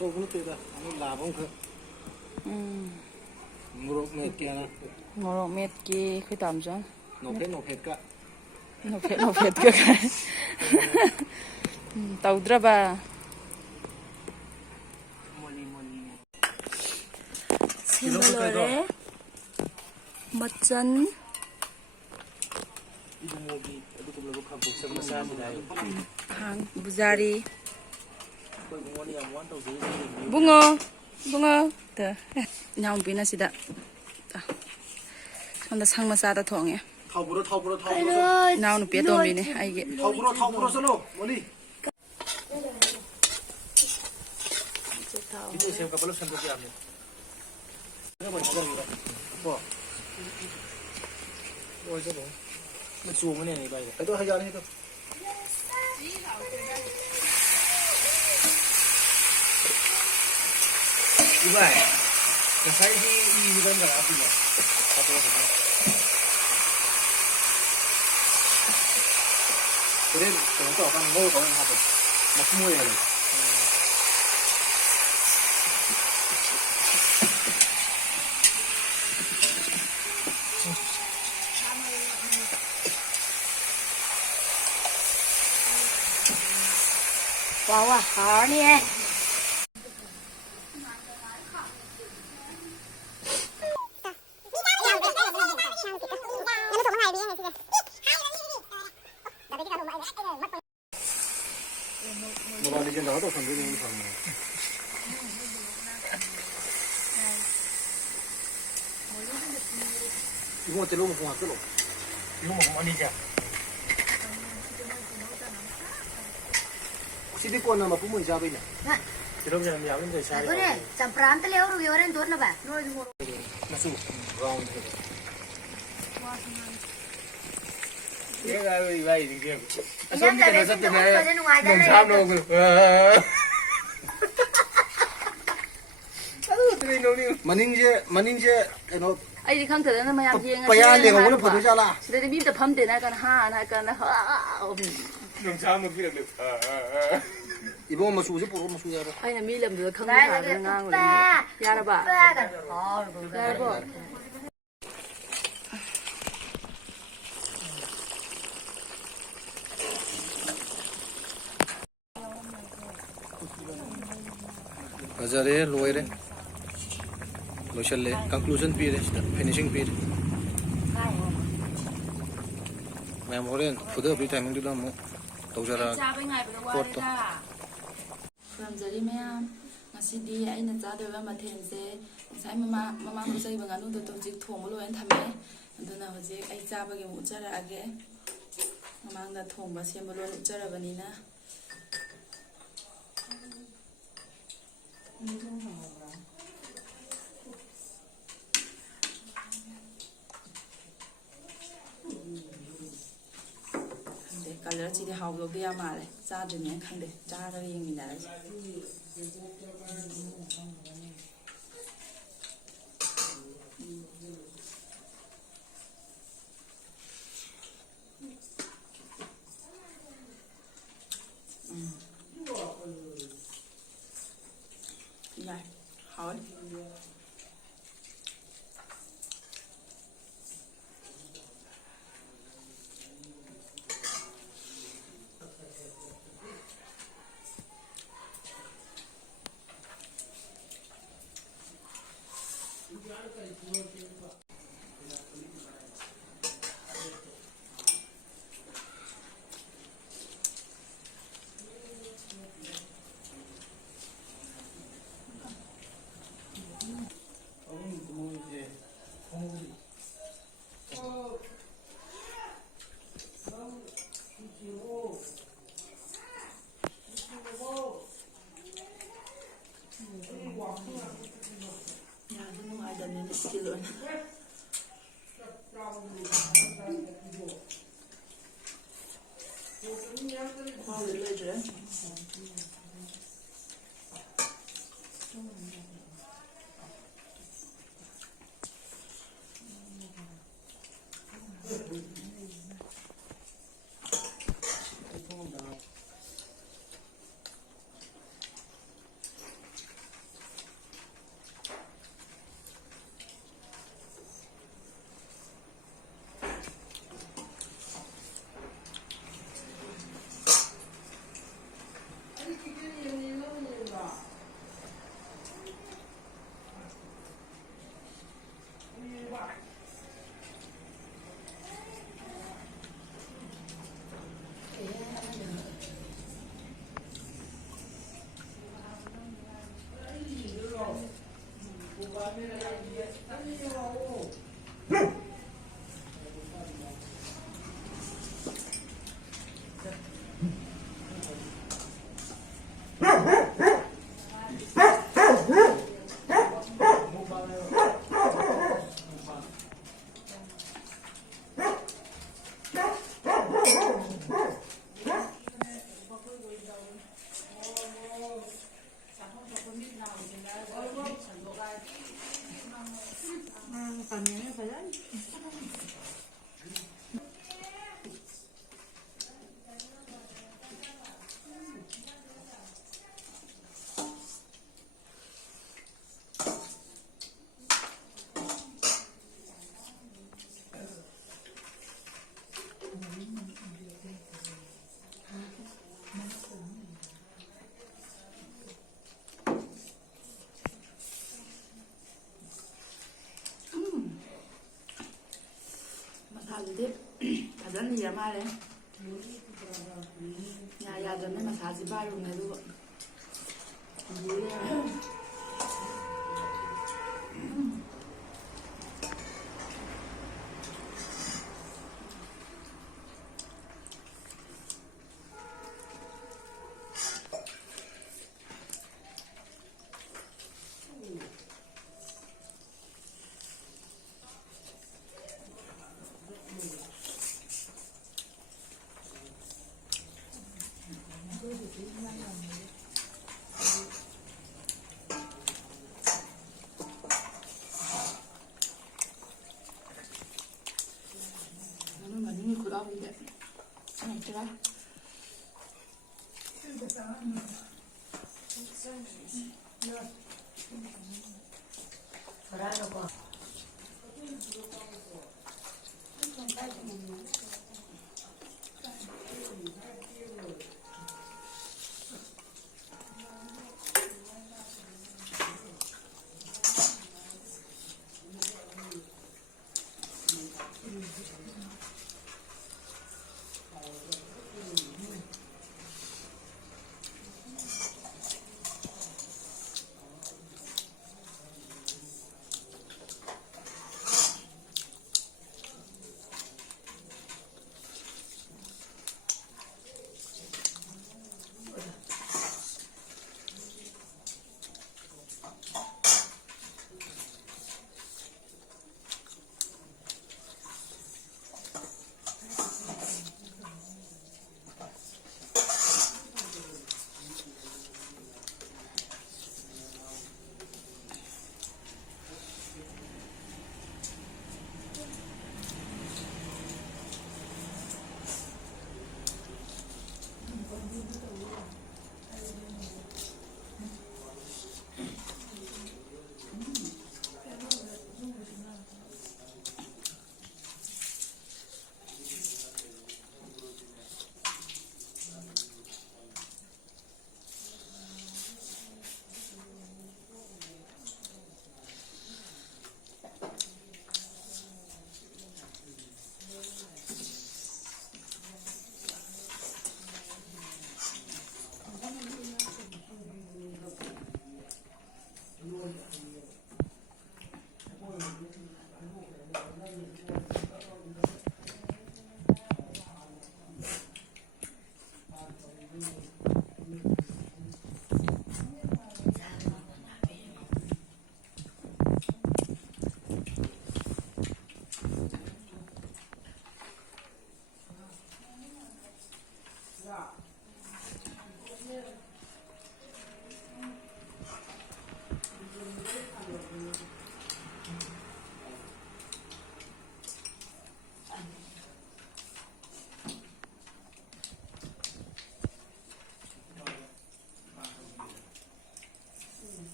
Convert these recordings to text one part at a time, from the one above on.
số cũng tươi ra, làm không cơ. Ngồi mệt kia nè. Ngồi mệt kia khi tạm chứ. Nộp hết cả. Nộp hết cả. Tàu đra ba. Xin lỗi đấy. Mất chân. Hàng buzari. Bungo. Tuh. Nyam pina sida. Sonda sang masada thonge. Thau bro. Now no pieto mine ai ge. Thau bro solo. Moli. Itu siap kapal sentuh dia ambil. Ini boleh juga. Apa? Boleh juga. Macam mana ni baik? Itu hajar ni tu. Ibai. Saya di bukan kalau apa ni? Apa apa? Jadi kalau kan mau kau yang apa? Macam mana ni? Wow, hard ni eh. Mobile Legends dah tu kan dia ni sama. Ibu mau telur mau apa lo? Ibu mau mana je? Sini kau nama pun mau jawab ni. Telur jangan jawab ni saya. Aku ni, campran tu lewat orang tu nak bah. Masuk round. Dia dah baik ni dia. Asal ni kena satu ni. Menjam lo. Aduh, terino ni. Maning je, eno. Ai di khang thada na mayam yeng. Paya le ko na photo jala. Sida di bim ta pham de na kan ha na kan ha. Menjam lo kira le. Ibu masuk je puru masuk ya. Ai na mi lam de khang ha na ngang le. Ya ra ba. Ya ba. Azare loire. Loishalle conclusion period finishing period. Ma'am horen fuda bri timing dila mo tawjara pot to. From Jari ma'am, ngasidi ai na chado ba mathense sai mama ko sai banga nu to jik thong lo en thame aduna hoje ai chaba ge uchara age mamang da thong ba sem lo uchara bani na color chỉ để học được đi mà này ra được nhé không để ra ra riêng mình là này hỏi Còn phải đấy. ꯃꯁꯥꯁꯤꯗꯤ ꯐꯖꯅ ꯏꯔ ꯃꯥꯜꯂꯦ ꯌꯥꯗ꯭ꯔꯕꯅꯦ ꯃꯁꯥꯁꯤ ꯄꯥꯏꯔꯨꯕꯅꯦ ꯑꯗꯨꯒ ꯈꯨꯠꯂꯥꯎꯕꯤꯗ ꯆꯪꯉꯛꯇ꯭ꯔꯥ Berapa kok?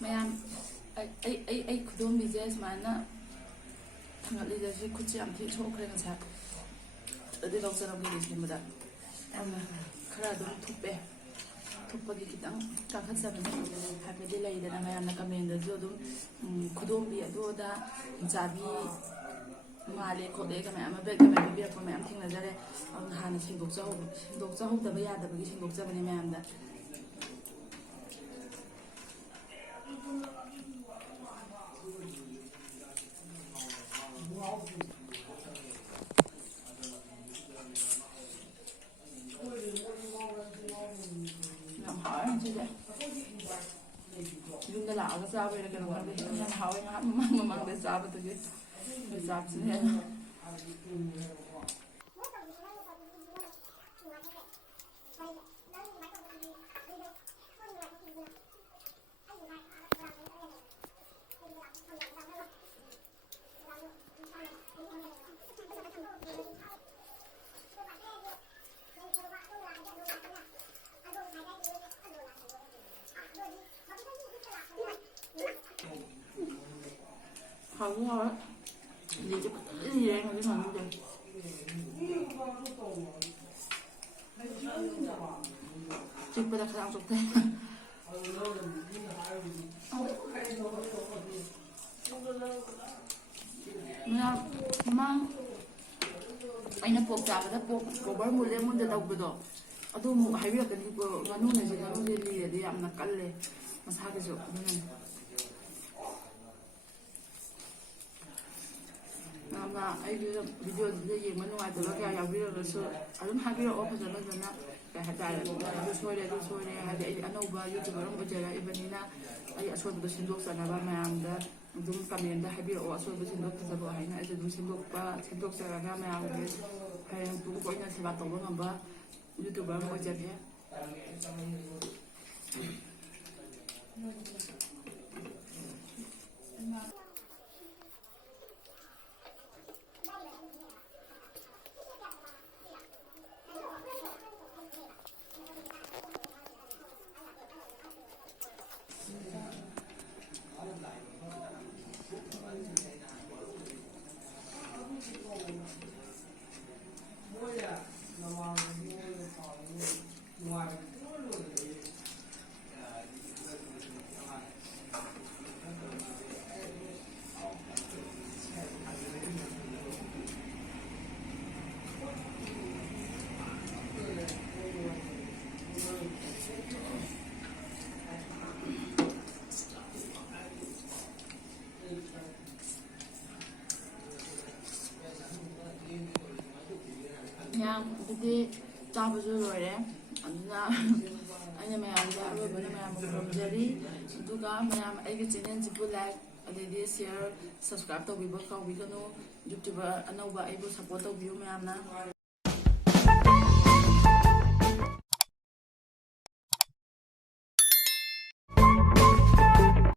ꯃꯌꯥꯝ ꯑꯩ ꯈꯨꯗꯣꯝꯕꯤꯁꯦ ꯁꯨꯃꯥꯏꯅ ꯊꯥꯡꯒꯠꯂꯤꯁꯦ ꯁꯤ ꯈꯨꯠꯁꯦ ꯌꯥꯝ ꯊꯤ ꯁꯣꯛꯈ꯭ꯔꯦ ꯉꯁꯥꯏ ꯑꯗꯨ ꯂꯧꯖꯔꯝꯒꯦ ꯁꯦꯝꯕꯗ ꯑꯗꯨꯅ ꯈꯔ ꯑꯗꯨꯝ ꯊꯨꯞꯄꯦ ꯊꯨꯞꯄꯒꯤ ꯈꯤꯇꯪ ꯀꯥꯈꯠꯆꯕꯅꯦ ꯍꯥꯏꯕꯗꯤ ꯂꯩꯗꯅ ꯃꯌꯥꯝꯅ ꯀꯃꯦꯟꯗꯁꯨ ꯑꯗꯨꯝ ꯈꯨꯗꯣꯝꯕꯤ ꯑꯗꯨ ꯑꯗꯥ ꯆꯥꯕꯤ ꯃꯥꯜꯂꯦ ꯈꯣꯠꯂꯦꯒ ꯃꯌꯥꯝ ꯑꯃ ꯀꯃꯦꯟ ꯄꯤꯕꯤꯔꯛꯄ ꯃꯌꯥꯝ ꯊꯦꯡꯅꯖꯔꯦ ꯑꯗꯨꯅ ꯍꯥꯟꯅ ꯁꯦꯡꯗꯣꯛꯆꯍꯧꯗꯕ ꯌꯥꯗꯕꯒꯤ ꯁꯦꯡꯗꯣꯛꯆꯕꯅꯦ ꯃꯌꯥꯝꯗ ꯌꯥꯝ ꯍꯥꯎꯋꯦ ꯉꯁꯤꯁꯦ ꯌꯨꯝꯗ ꯂꯥꯛꯑꯒ ꯆꯥꯕꯩꯔ ꯀꯩꯅꯣ ꯈꯪꯗꯦ ꯌꯥꯝ ꯍꯥꯎꯋꯦ ꯃꯃꯥꯡꯗ ꯆꯥꯕꯗꯨꯒꯤ ꯆꯥꯛꯁꯤꯅ ꯍꯦꯟꯅ 하고 하고 이제 이제 하게 하는데 집보다 가장 좋대. 그냥 그만 아이는 복 잡아다 복 고발 몰래 문제 나오거든. 아도 뭐 하이비라더니 그 만원에 지금 만원이 안 나깔래. 사기죠. 아마 아이들 비디오도 예만 누가더라 그냥 야비라서 아름 하기로 오퍼잖아. 하다라 소리에 하데 아노바 유튜브로 보자라 이번이나 아이 아소도 신독사나바 마양다 좀 까면다 하비로 아소도 신독사고 하이나 이제 좀 신독사가 마양게 하양 두고 보이나 세바 또 뭔가 유튜브로 보자게 그냥 그때 짜부주 노래 안나 아니 매양자 아버지는 매양 먹음자리 누가 매양 아이게 찌는 집을 like 어디디 share subscribe 또 비버 카우 비거노 유튜버 아노바 아이고 서포트 비우 매양나